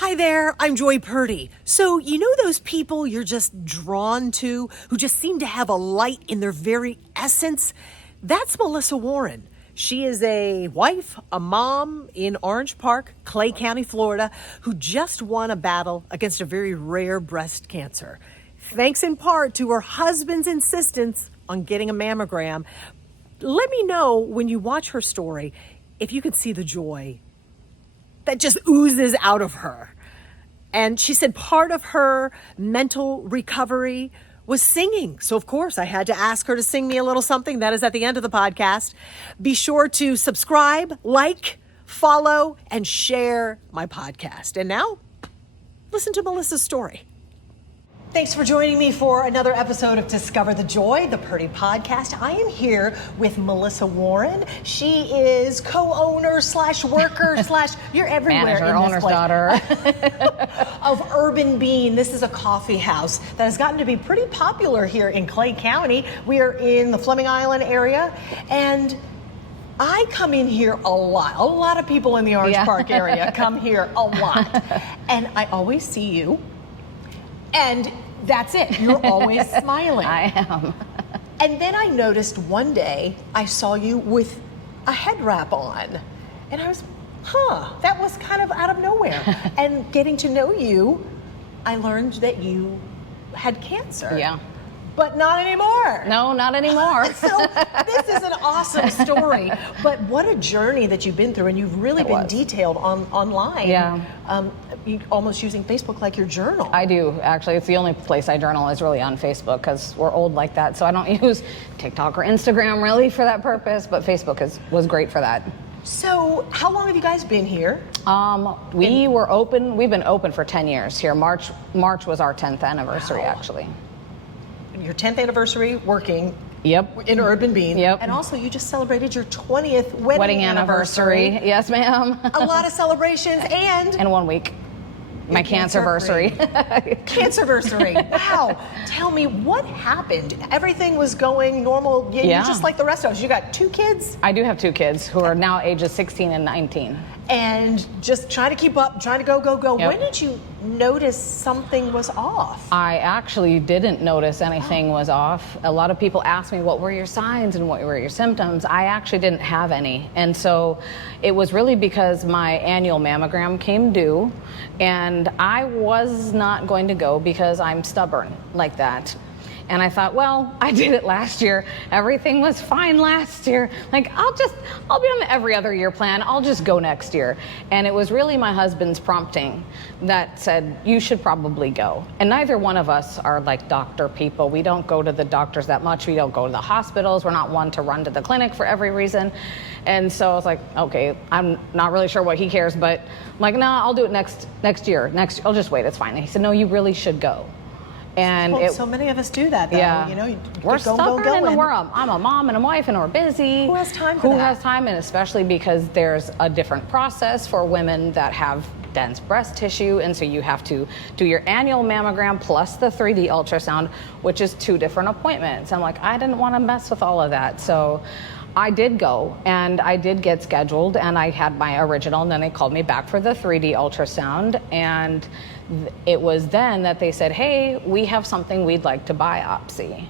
Hi there, I'm Joy Purdy. So, you know those people you're just drawn to who just seem to have a light in their very essence? That's Melissa Warren. She is a wife, a mom in Orange Park, Clay County, Florida, who just won a battle against a very rare breast cancer. Thanks in part to her husband's insistence on getting a mammogram. Let me know when you watch her story if you can see the joy that just oozes out of her. And she said part of her mental recovery was singing. So, of course, I had to ask her to sing me a little something. That is at the end of the podcast. Be sure to subscribe, like, follow, and share my podcast. And now, listen to Melissa's story. Thanks for joining me for another episode of Discover the Joy, the Purdy podcast. I am here with Melissa Warren. She is co-owner slash worker slash, you're everywhere manager, in this owner's place. daughter. Of Urban Bean. This is a coffee house that has gotten to be pretty popular here in Clay County. We are in the Fleming Island area, and I come in here a lot. A lot of people in the Orange Park area come here a lot. And I always see you. And that's it. You're always smiling. I am. And then I noticed one day I saw you with a head wrap on. And I was, that was kind of out of nowhere. And getting to know you, I learned that you had cancer. Yeah. But not anymore. No, not anymore. So this is an awesome story. But what a journey that you've been through, and you've really been detailed online. Yeah. You almost using Facebook like your journal. I do, actually. It's the only place I journal is really on Facebook because we're old like that. So I don't use TikTok or Instagram really for that purpose, but Facebook was great for that. So how long have you guys been here? We've been open for 10 years here. March was our 10th anniversary, actually. Your 10th anniversary working. Yep. In Urban Bean. Yep. And also you just celebrated your 20th wedding anniversary. Yes, ma'am. A lot of celebrations and... In 1 week. My cancerversary. Cancerversary. Wow. Tell me, what happened? Everything was going normal. You're just like the rest of us. You got 2 kids? I do have 2 kids who are now ages 16 and 19. And just trying to keep up, trying to go. Yep. When did you notice something was off? I actually didn't notice anything was off. A lot of people ask me, what were your signs and what were your symptoms? I actually didn't have any. And so it was really because my annual mammogram came due, and I was not going to go because I'm stubborn like that. And I thought, well, I did it last year. Everything was fine last year. Like, I'll be on the every other year plan. I'll just go next year. And it was really my husband's prompting that said, you should probably go. And neither one of us are like doctor people. We don't go to the doctors that much. We don't go to the hospitals. We're not one to run to the clinic for every reason. And so I was like, okay, I'm not really sure what he cares, but I'm like, nah, I'll do it next year. I'll just wait, it's fine. And he said, no, you really should go. And so many of us do that, though. Yeah. You know, we're stubborn, and I'm a mom and a wife, and we're busy. Who has time for that? Who has time, and especially because there's a different process for women that have dense breast tissue, and so you have to do your annual mammogram plus the 3D ultrasound, which is 2 different appointments. I'm like, I didn't want to mess with all of that, so I did go, and I did get scheduled, and I had my original, and then they called me back for the 3D ultrasound, and it was then that they said, hey, we have something we'd like to biopsy.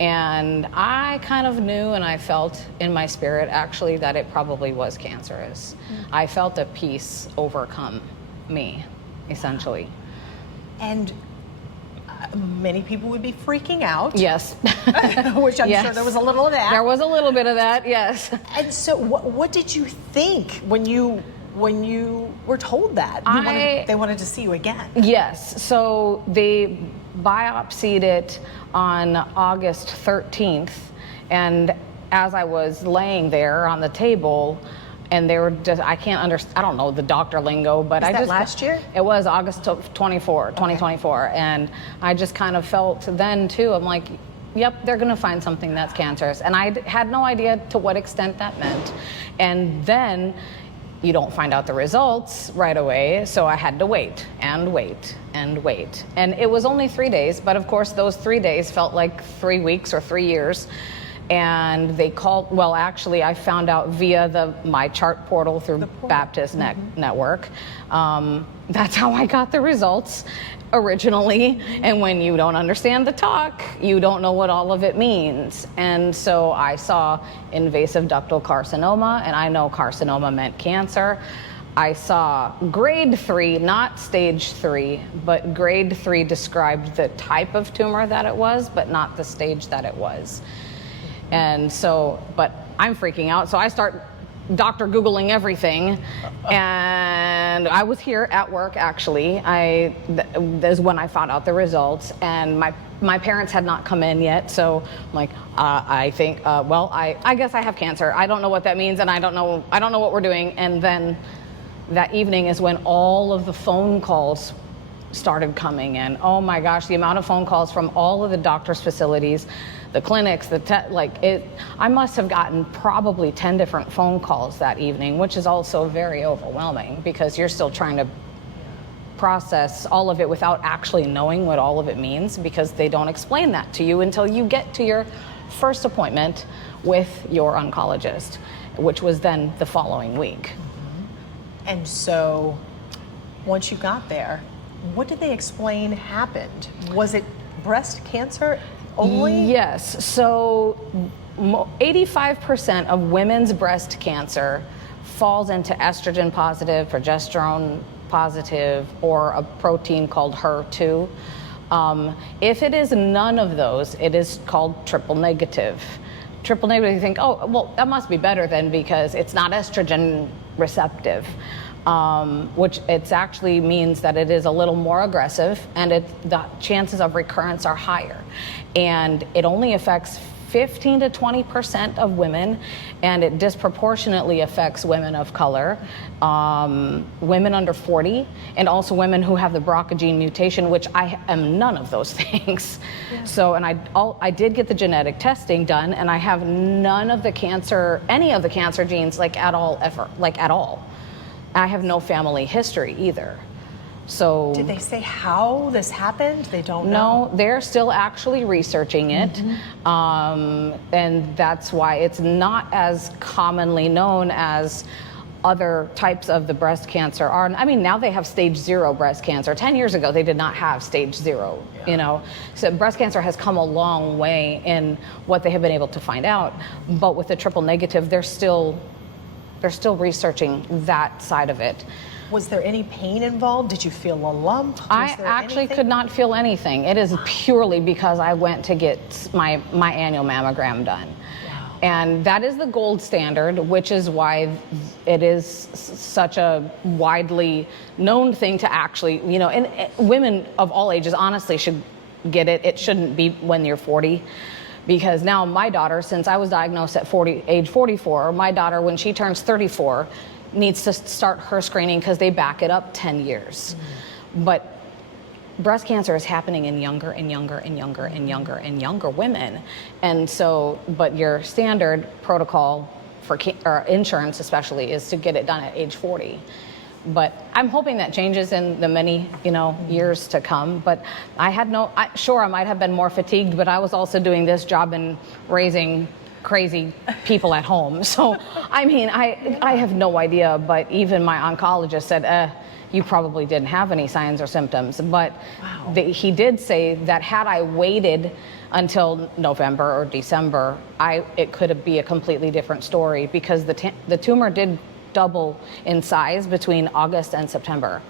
And I kind of knew, and I felt in my spirit actually that it probably was cancerous. I felt a peace overcome me, essentially. And many people would be freaking out. Yes. Which I'm sure there was a little of that. There was a little bit of that, yes. And so what did you think when you were told that? They wanted to see you again. Yes. So they biopsied it on August 13th. And as I was laying there on the table, and they were just, I don't know the doctor lingo, but last year? It was August 2024. And I just kind of felt then too, I'm like, yep, they're going to find something that's cancerous. And I had no idea to what extent that meant. And then you don't find out the results right away, so I had to wait and wait and wait. And it was only 3 days, but of course those 3 days felt like 3 weeks or 3 years. And they called, well, actually, I found out via my chart portal through Baptist Network. That's how I got the results originally. And when you don't understand the talk, you don't know what all of it means. And so I saw invasive ductal carcinoma, and I know carcinoma meant cancer. I saw grade 3, not stage 3, but grade 3 described the type of tumor that it was, but not the stage that it was. And so, but I'm freaking out. So I start Dr. Googling everything. And I was here at work, actually. That's when I found out the results. And my parents had not come in yet. So I'm like, I think, well, I guess I have cancer. I don't know what that means. And I don't know what we're doing. And then that evening is when all of the phone calls started coming in. Oh my gosh, the amount of phone calls from all of the doctors' facilities, the clinics, I must have gotten probably 10 different phone calls that evening, which is also very overwhelming because you're still trying to process all of it without actually knowing what all of it means, because they don't explain that to you until you get to your first appointment with your oncologist, which was then the following week. And so once you got there, what did they explain happened? Was it breast cancer only? Yes. So 85% of women's breast cancer falls into estrogen positive, progesterone positive, or a protein called HER2. If it is none of those, it is called triple negative. Triple negative, you think, oh, well, that must be better then because it's not estrogen receptive. Which it actually means that it is a little more aggressive, and the chances of recurrence are higher. And it only affects 15 to 20% of women, and it disproportionately affects women of color, women under 40, and also women who have the BRCA gene mutation, which I am none of those things. Yeah. So, and I did get the genetic testing done, and I have none of the cancer, any of the cancer genes, at all. I have no family history either. So did they say how this happened? They don't know? No, they're still actually researching it. Mm-hmm. And that's why it's not as commonly known as other types of the breast cancer are. I mean, now they have stage 0 breast cancer. 10 years ago, they did not have stage 0, So breast cancer has come a long way in what they have been able to find out. But with the triple negative, they're still researching that side of it. Was there any pain involved? Did you feel a lump? I actually could not feel anything. It is purely because I went to get my annual mammogram done. Wow. And that is the gold standard, which is why it is such a widely known thing to actually, and women of all ages honestly should get it. It shouldn't be when you're 40. Because now my daughter, since I was diagnosed at age 44, my daughter, when she turns 34, needs to start her screening because they back it up 10 years. Mm. But breast cancer is happening in younger and younger and younger and younger and younger women. And so, but your standard protocol for insurance especially is to get it done at age 40. But I'm hoping that changes in the many, years to come. But I might have been more fatigued, but I was also doing this job and raising crazy people at home. So, I mean, I have no idea, but even my oncologist said, you probably didn't have any signs or symptoms. But wow. He did say that had I waited until November or December, it could be a completely different story, because the tumor did double in size between August and September.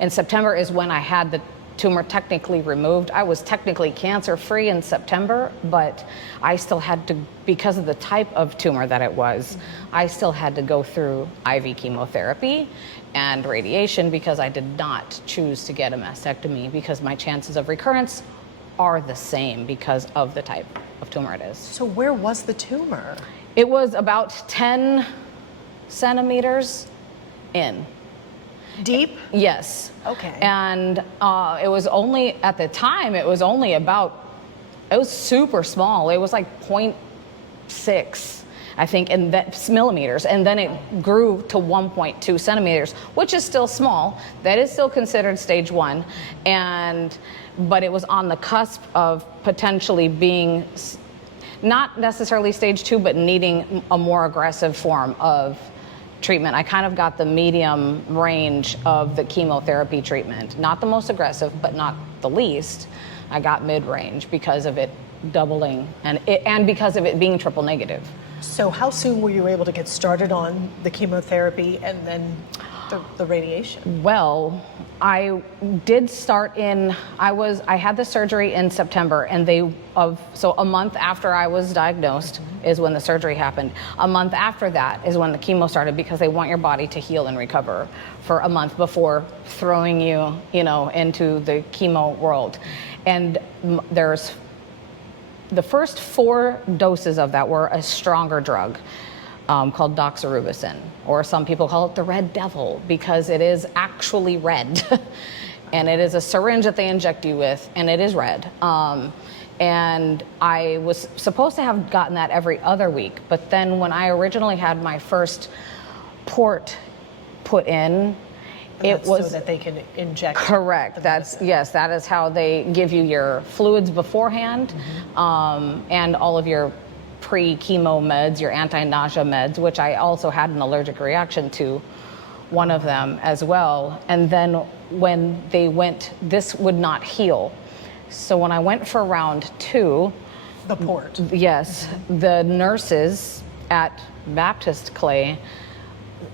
And September is when I had the tumor technically removed. I was technically cancer-free in September, but I still had to, because of the type of tumor that it was, I still had to go through IV chemotherapy and radiation because I did not choose to get a mastectomy, because my chances of recurrence are the same because of the type of tumor it is. So where was the tumor? It was about 10 centimeters in. Deep? Yes. Okay. And it was only, at the time, it was super small. It was like 0.6, I think, and that's millimeters. And then it grew to 1.2 centimeters, which is still small. That is still considered stage 1. But it was on the cusp of potentially being, not necessarily stage 2, but needing a more aggressive form of treatment. I kind of got the medium range of the chemotherapy treatment. Not the most aggressive, but not the least. I got mid-range because of it doubling and because of it being triple negative. So how soon were you able to get started on the chemotherapy and then the radiation? Well, I did start I had the surgery in September, and so a month after I was diagnosed is when the surgery happened. A month after that is when the chemo started, because they want your body to heal and recover for a month before throwing you, into the chemo world. And there's the first 4 doses of that were a stronger drug called doxorubicin, or some people call it the red devil, because it is actually red. And it is a syringe that they inject you with, and it is red. And I was supposed to have gotten that every other week, but then when I originally had my first port put in, it was so that they can inject. Correct. Yes, that is how they give you your fluids beforehand, and all of your pre-chemo meds, your anti-nausea meds, which I also had an allergic reaction to one of them as well. And then when they went, this would not heal. So when I went for round 2, the port. Yes, the nurses at Baptist Clay,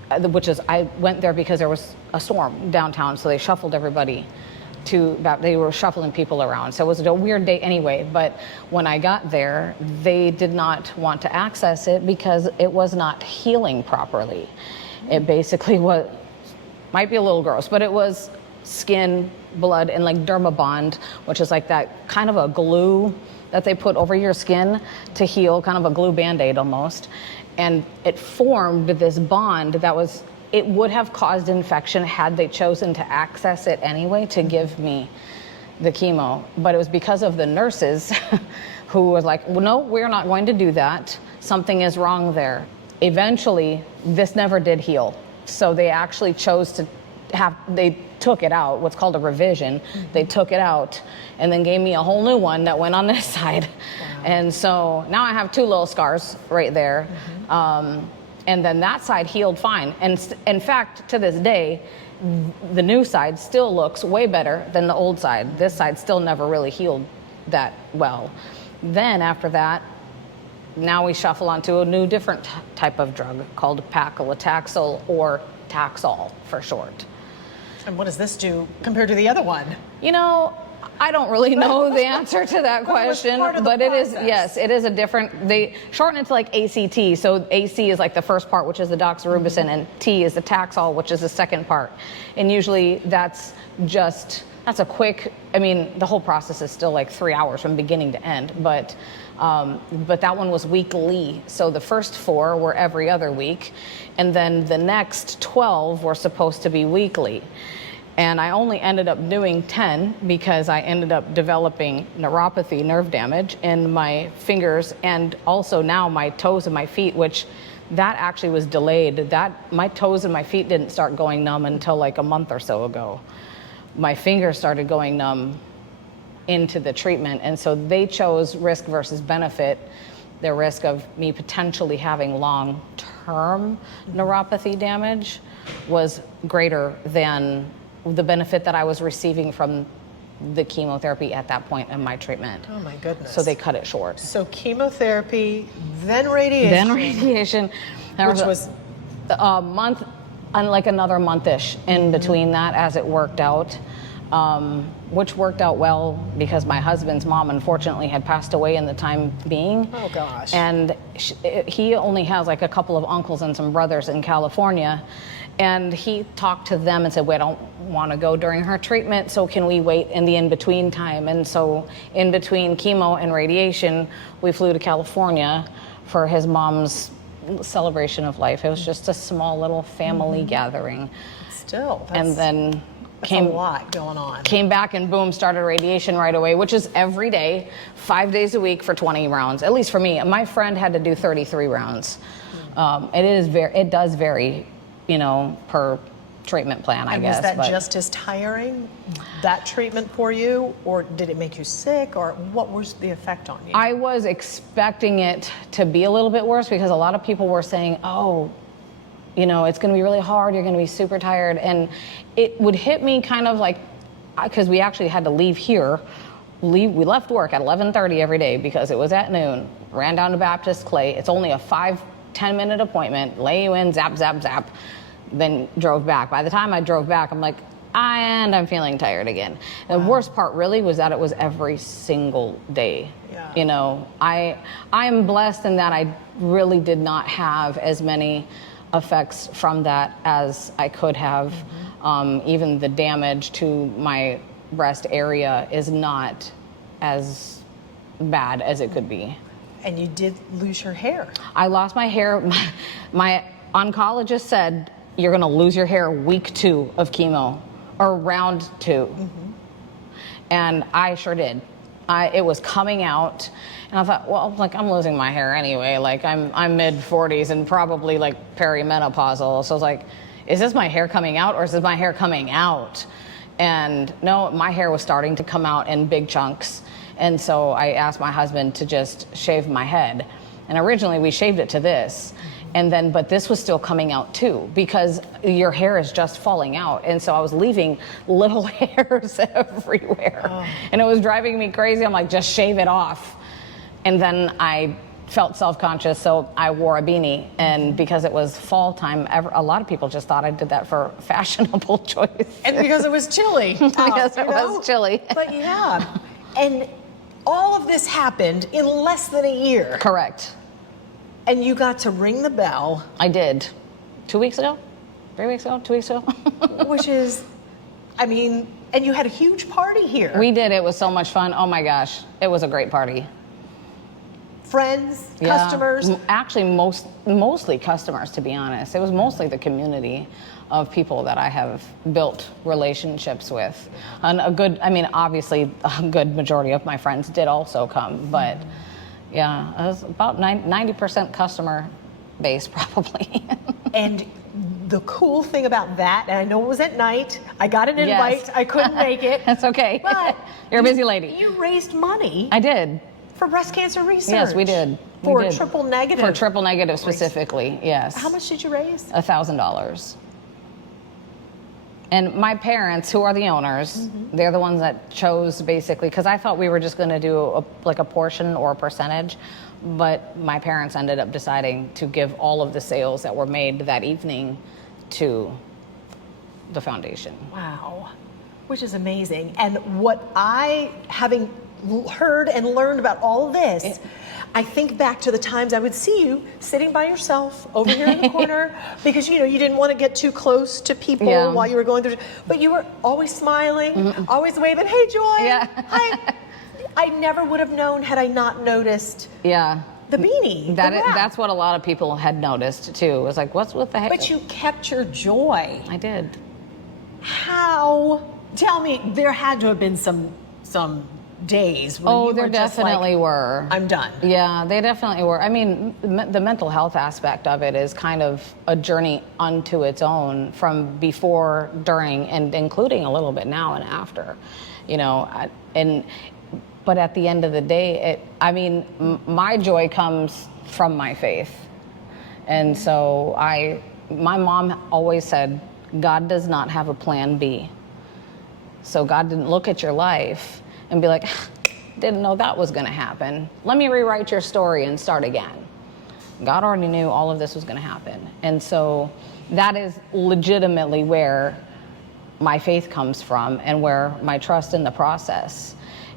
I went there because there was a storm downtown, so they shuffled everybody they were shuffling people around. So it was a weird day anyway, but when I got there, they did not want to access it because it was not healing properly. It basically might be a little gross, but it was skin, blood, and like Dermabond, which is like that kind of a glue that they put over your skin to heal, kind of a glue Band-Aid almost. And it formed this bond it would have caused infection had they chosen to access it anyway to give me the chemo. But it was because of the nurses who was like, well, no, we're not going to do that. Something is wrong there. Eventually, this never did heal. So they actually chose they took it out, what's called a revision. They took it out and then gave me a whole new one that went on this side. Wow. And so now I have 2 little scars right there. And then that side healed fine. And in fact, to this day, the new side still looks way better than the old side. This side still never really healed that well. Then after that, now we shuffle onto a new different type of drug called paclitaxel, or Taxol for short. And what does this do compared to the other one? I don't really know the answer to that question, but it is, yes, it is a different, they shorten it to like ACT. So AC is like the first part, which is the doxorubicin, and T is the Taxol, which is the second part. And usually that's a quick, the whole process is still like 3 hours from beginning to end, but that one was weekly. So the first 4 were every other week, and then the next 12 were supposed to be weekly. And I only ended up doing 10 because I ended up developing neuropathy, nerve damage in my fingers, and also now my toes and my feet, which that actually was delayed. My toes and my feet didn't start going numb until like a month or so ago. My fingers started going numb into the treatment, and so they chose risk versus benefit. The risk of me potentially having long-term neuropathy damage was greater than the benefit that I was receiving from the chemotherapy at that point in my treatment. Oh my goodness. So they cut it short. So chemotherapy, then radiation. Then radiation. Which was a month, like another month-ish in between that as it worked out, which worked out well because my husband's mom unfortunately had passed away in the time being. Oh gosh. And he only has like a couple of uncles and some brothers in California. And he talked to them and said, we don't want to go during her treatment, so can we wait in the in-between time? And so in between chemo and radiation, we flew to California for his mom's celebration of life. It was just a small little family gathering. Still, and then that's a lot going on. Came back and boom, started radiation right away, which is every day, 5 days a week for 20 rounds, at least for me. My friend had to do 33 rounds. It does vary, per treatment plan, I And guess. was that but just as tiring, that treatment for you, or did it make you sick, or what was the effect on you? I was expecting it to be a little bit worse because a lot of people were saying, oh, you know, it's going to be really hard. You're going to be super tired. And it would hit me kind of like, because we actually had to leave here. We left work at 11:30 every day because it was at noon. Ran down to Baptist Clay. It's only a 5-10 minute appointment. Lay you in, zap, zap, zap. Then drove back. By the time I drove back, I'm like, I'm feeling tired again. Wow. The worst part really was that it was every single day. Yeah. You know, I'm blessed in that I really did not have as many effects from that as I could have. Even the damage to my breast area is not as bad as it could be. And you did lose your hair. I lost my hair. My oncologist said, you're going to lose your hair week 2 of chemo, or round 2. And I sure did. It was coming out, and I thought, well, like, I'm losing my hair anyway. Like, I'm mid-40s and probably like perimenopausal. So I was like, is this my hair coming out, or is this my hair coming out? And no, my hair was starting to come out in big chunks. And so I asked my husband to just shave my head. And originally we shaved it to this. And then, but this was still coming out too, because your hair is just falling out. And so I was leaving little hairs everywhere. Oh. And it was driving me crazy. I'm like, just shave it off. And then I felt self-conscious, so I wore a beanie. And because it was fall time, a lot of people just thought I did that for fashionable choice. And because it was chilly. Because it was chilly. But yeah. And all of this happened in less than a year. Correct. And you got to ring the bell. I did. 2 weeks ago? 3 weeks ago? 2 weeks ago? Which is, I mean, and you had a huge party here. We did. It was so much fun. Oh my gosh. It was a great party. Friends, yeah. customers? Actually, mostly customers, to be honest. It was mostly the community of people that I have built relationships with. And obviously a good majority of my friends did also come, but yeah, it was about 90% customer base probably. And the cool thing about that, and I know it was at night, I got an invite, yes. I couldn't make it. That's okay. But you're a busy lady. You raised money. I did. For breast cancer research. Yes, we did. For triple negative. For triple negative specifically, yes. How much did you raise? $1,000. And my parents, who are the owners, they're the ones that chose basically, because I thought we were just going to do a portion or a percentage, but my parents ended up deciding to give all of the sales that were made that evening to the foundation. Wow, which is amazing. And what having heard and learned about all of this, I think back to the times I would see you sitting by yourself over here in the corner because, you know, you didn't want to get too close to people while you were going through, but you were always smiling, always waving, hey, Joy. Yeah. Hi. I never would have known had I not noticed the beanie. That's what a lot of people had noticed too. It was like, what's with the heck? But you kept your joy. I did. How? Tell me, there had to have been some days when you there were just definitely like, were. I'm done. Yeah, they definitely were. I mean, the mental health aspect of it is kind of a journey unto its own, from before, during, and including a little bit now and after, you know. But at the end of the day, my joy comes from my faith. And so my mom always said, God does not have a plan B. So God didn't look at your life and be like, didn't know that was going to happen. Let me rewrite your story and start again. God already knew all of this was going to happen. And so that is legitimately where my faith comes from and where my trust in the process.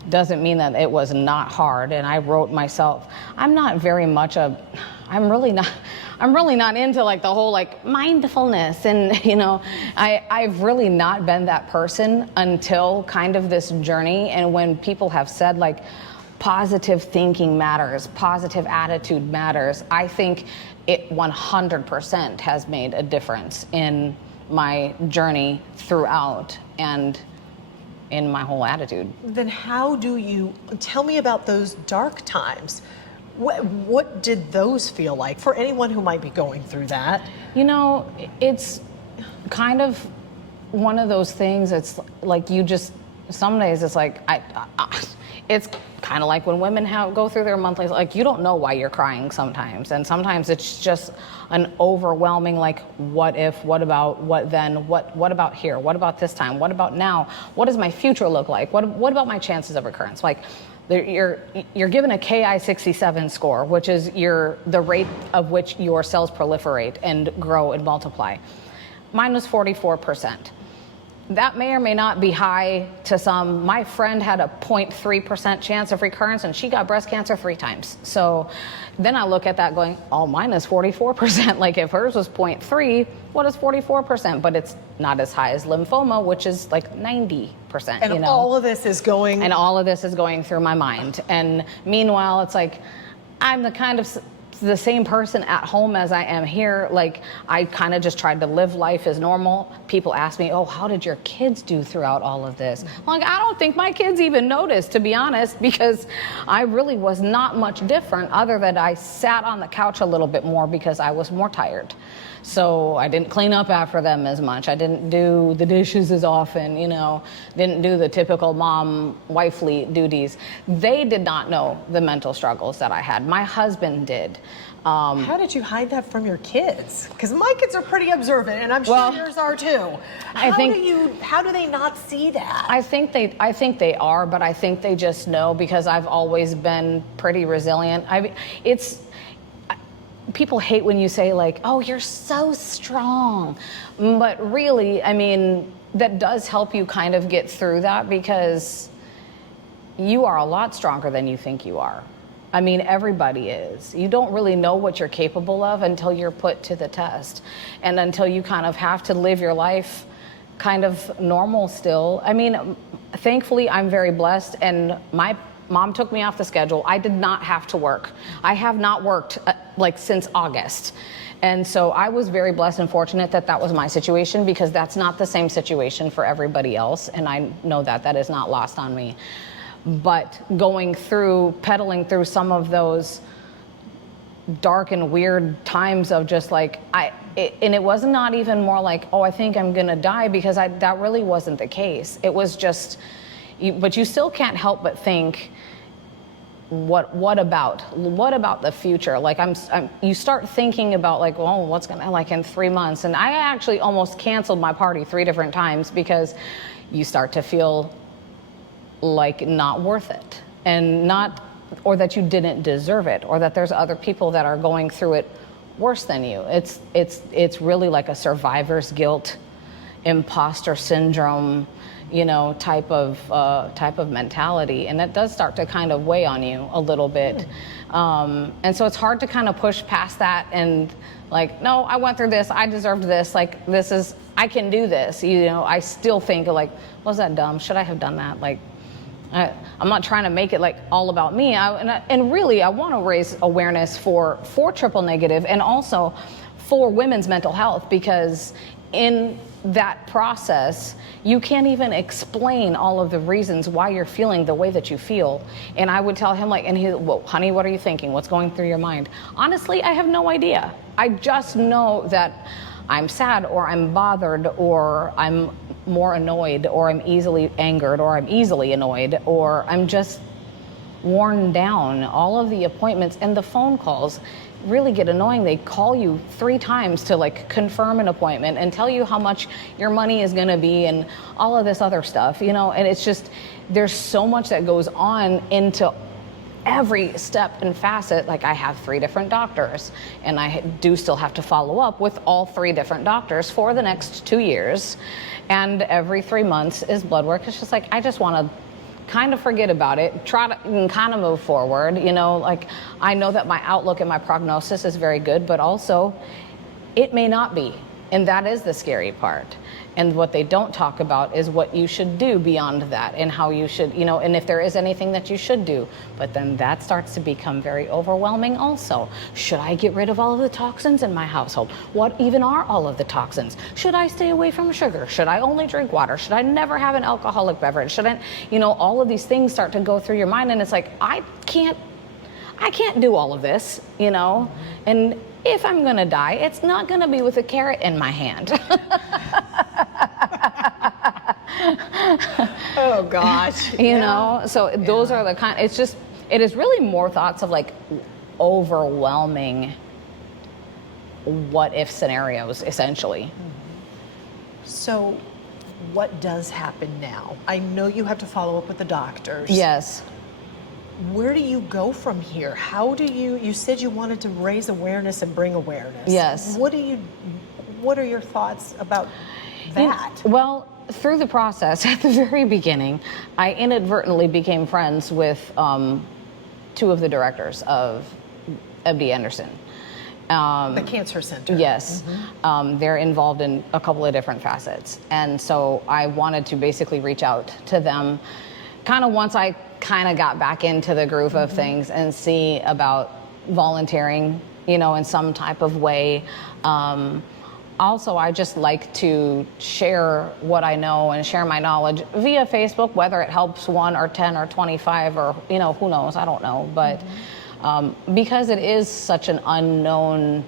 Doesn't mean that it was not hard. And I wrote myself, I'm really not into like the whole like mindfulness, and you know, I've really not been that person until kind of this journey. And when people have said like positive thinking matters, positive attitude matters, I think it 100% has made a difference in my journey throughout and in my whole attitude. Then how do you, tell me about those dark times. What did those feel like for anyone who might be going through that? You know, kind of one of those things. It's like you just, some days it's like, it's kind of like when women go through their monthly, like you don't know why you're crying sometimes. And sometimes it's just an overwhelming, like, what if, what about, what then, what about here? What about this time? What about now? What does my future look like? What about my chances of recurrence? Like, you're given a Ki-67 score, which is the rate of which your cells proliferate and grow and multiply. Mine was 44%. That may or may not be high to some. My friend had a 0.3% chance of recurrence, and she got breast cancer 3 times. So then I look at that going, oh, mine is 44%. Like if hers was 0.3, what is 44%? But it's not as high as lymphoma, which is like 90%. And all of this is going... And all of this is going through my mind. And meanwhile, it's like, I'm the same person at home as I am here. Like, I kind of just tried to live life as normal. People ask me, oh, how did your kids do throughout all of this? Like, I don't think my kids even noticed, to be honest, because I really was not much different, other than I sat on the couch a little bit more because I was more tired. So I didn't clean up after them as much. I didn't do the dishes as often, didn't do the typical mom wifely duties. They did not know the mental struggles that I had. My husband did. How did you hide that from your kids? Because my kids are pretty observant, and I'm sure yours are too. How do they not see that? I think they are, but I think they just know, because I've always been pretty resilient. People hate when you say, like, oh, you're so strong. But really, I mean, that does help you kind of get through that, because you are a lot stronger than you think you are. I mean, everybody is. You don't really know what you're capable of until you're put to the test, and until you kind of have to live your life kind of normal still. I mean, thankfully, I'm very blessed, and my mom took me off the schedule. I did not have to work. I have not worked since August. And so I was very blessed and fortunate that that was my situation, because that's not the same situation for everybody else. And I know that is not lost on me. But pedaling through some of those dark and weird times of just like, and it was not even more like, oh, I think I'm gonna die, because that really wasn't the case. It was just, but you still can't help but think, what about the future? Like you start thinking about, like, well, what's gonna, like, in 3 months? And I actually almost canceled my party 3 different times, because you start to feel like not worth it, and or that you didn't deserve it, or that there's other people that are going through it worse than you. It's really like a survivor's guilt, imposter syndrome, type of mentality, and that does start to kind of weigh on you a little bit. And so it's hard to kind of push past that and, like, no, I went through this, I deserved this, like, I can do this. I still think, like, was that dumb? Should I have done that? Like, I'm not trying to make it like all about me. And really, I want to raise awareness for triple negative, and also for women's mental health, because in that process, you can't even explain all of the reasons why you're feeling the way that you feel. And I would tell him, like, well, honey, what are you thinking? What's going through your mind? Honestly, I have no idea. I just know that I'm sad, or I'm bothered, or I'm more annoyed, or I'm easily angered, or I'm easily annoyed, or I'm just worn down. All of the appointments and the phone calls really get annoying. They call you 3 times to, like, confirm an appointment and tell you how much your money is going to be and all of this other stuff, and it's just, there's so much that goes on into every step and facet. Like, I have 3 different doctors, and I do still have to follow up with all 3 different doctors for the next 2 years, and every 3 months is blood work. It's just like, I just want to kind of forget about it, try to kind of move forward. Like, I know that my outlook and my prognosis is very good, but also it may not be. And that is the scary part. And what they don't talk about is what you should do beyond that, and how you should, and if there is anything that you should do. But then that starts to become very overwhelming also. Should I get rid of all of the toxins in my household? What even are all of the toxins? Should I stay away from sugar? Should I only drink water? Should I never have an alcoholic beverage? Should I, all of these things start to go through your mind, and it's like, I can't do all of this, and if I'm gonna die, it's not gonna be with a carrot in my hand. Oh gosh. You know, so those are the kind, it's just, it is really more thoughts of like overwhelming what if scenarios, essentially. So what does happen now? I know you have to follow up with the doctors. Yes. Where do you go from here? How do you said you wanted to raise awareness and bring awareness. Yes. What are your thoughts about that? Well, through the process, at the very beginning, I inadvertently became friends with two of the directors of MD Anderson. The cancer center. Yes. They're involved in a couple of different facets. And so I wanted to basically reach out to them kind of once I kind of got back into the groove of things and see about volunteering, you know, in some type of way. Also, I just like to share what I know and share my knowledge via Facebook, whether it helps 1 or 10 or 25 or, you know, who knows, I don't know. But because it is such an unknown,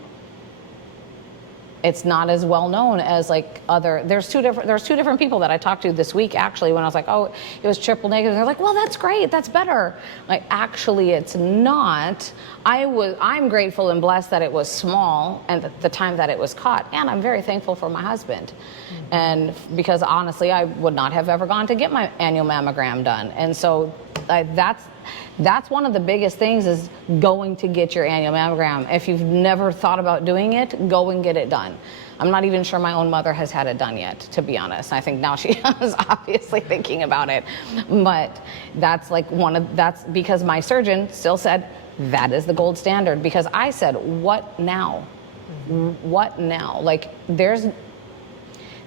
it's not as well known as like there's two different people that I talked to this week actually when I was like, oh, it was triple negative. They're like, well, that's great, that's better. Like, actually it's not. I'm grateful and blessed that it was small and the time that it was caught, and I'm very thankful for my husband. And because honestly, I would not have ever gone to get my annual mammogram done. And so that's one of the biggest things, is going to get your annual mammogram. If you've never thought about doing it, go and get it done. I'm not even sure my own mother has had it done yet, to be honest. I think now she is obviously thinking about it. But that's like that's because my surgeon still said that is the gold standard, because I said, what now? What now? Like, there's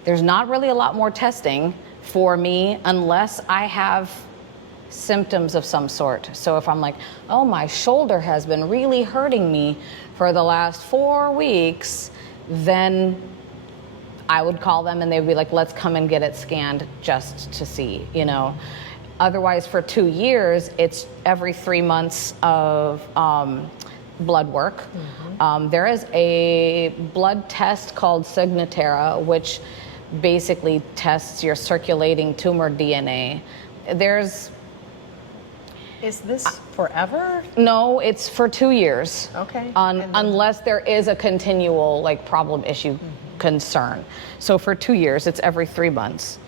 not really a lot more testing for me unless I have symptoms of some sort. So if I'm like, oh, my shoulder has been really hurting me for the last 4 weeks, then I would call them and they would be like, let's come and get it scanned just to see, you know. Otherwise, for 2 years, it's every 3 months of blood work. There is a blood test called Signatera, which basically tests your circulating tumor DNA. Is this forever? No, it's for 2 years. Okay. Unless there is a continual like problem, issue, concern. So for 2 years, it's every 3 months.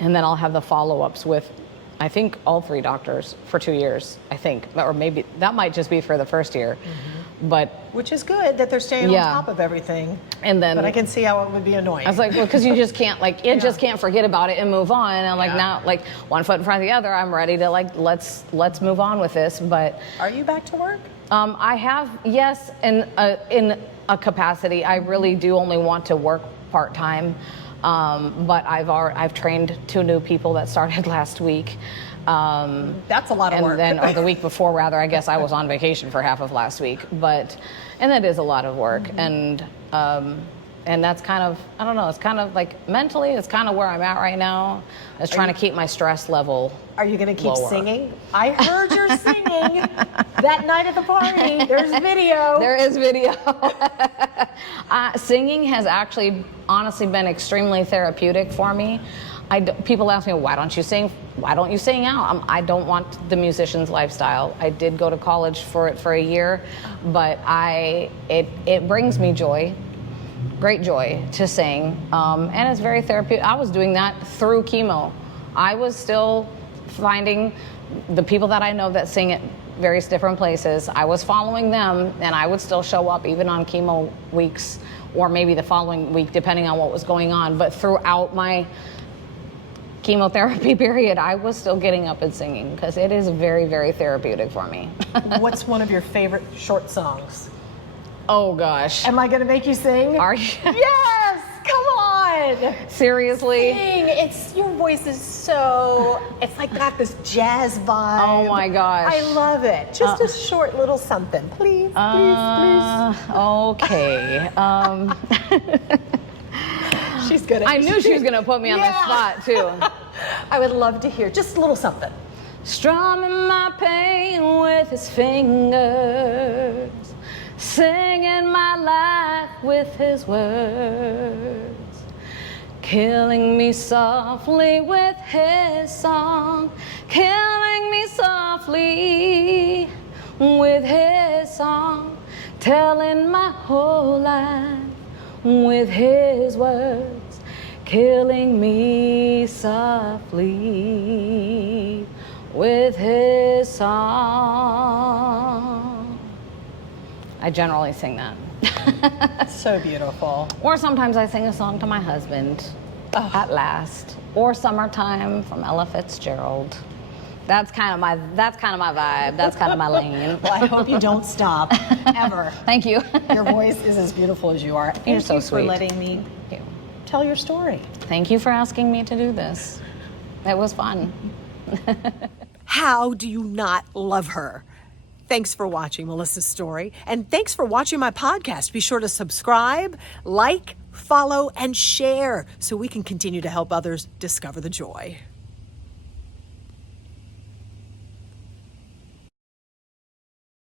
And then I'll have the follow-ups with, I think, all 3 doctors for 2 years, I think. Or maybe that might just be for the first year. But which is good that they're staying on top of everything. And then, but I can see how it would be annoying. I was like, well, because you just can't just can't forget about it and move on. And I'm like, now, like, one foot in front of the other, I'm ready to like let's move on with this. But are you back to work? I have, yes, in a capacity. I really do only want to work part-time. But I've trained 2 new people that started last week. That's a lot of work. Or the week before, rather. I guess I was on vacation for half of last week, and that is a lot of work. And that's kind of, I don't know, it's kind of like mentally, it's kind of where I'm at right now. I was trying to keep my stress level. Are you going to keep lower. Singing? I heard you're singing that night at the party. There's video. There is video. Singing has actually, honestly, been extremely therapeutic for me. People ask me, why don't you sing? Why don't you sing out? I don't want the musician's lifestyle. I did go to college for it for a year, but it brings me joy, great joy to sing, and it's very therapeutic. I was doing that through chemo. I was still finding the people that I know that sing at various different places. I was following them, and I would still show up even on chemo weeks, or maybe the following week, depending on what was going on. But throughout my chemotherapy period, I was still getting up and singing, because it is very, very therapeutic for me. What's one of your favorite short songs? Oh gosh. Am I gonna make you sing? Are you? Yes! Come on! Seriously? Sing! Your voice is so, it's like got this jazz vibe. Oh my gosh. I love it. Just a short little something. Please, please. Okay. She's good at it. I knew she was going to put me on the spot, too. I would love to hear just a little something. Strumming my pain with his fingers, singing my life with his words, killing me softly with his song, killing me softly with his song, telling my whole life with his words, killing me softly with his song. I generally sing that. So beautiful. Or sometimes I sing a song to my husband, At Last, or Summertime from Ella Fitzgerald. That's kind of my vibe. That's kind of my lane. Well, I hope you don't stop, ever. Thank you. Your voice is as beautiful as you are. You're so Thank you for sweet. letting me tell your story. Thank you for asking me to do this. It was fun. How do you not love her? Thanks for watching Melissa's story, and thanks for watching my podcast. Be sure to subscribe, like, follow, and share so we can continue to help others discover the joy.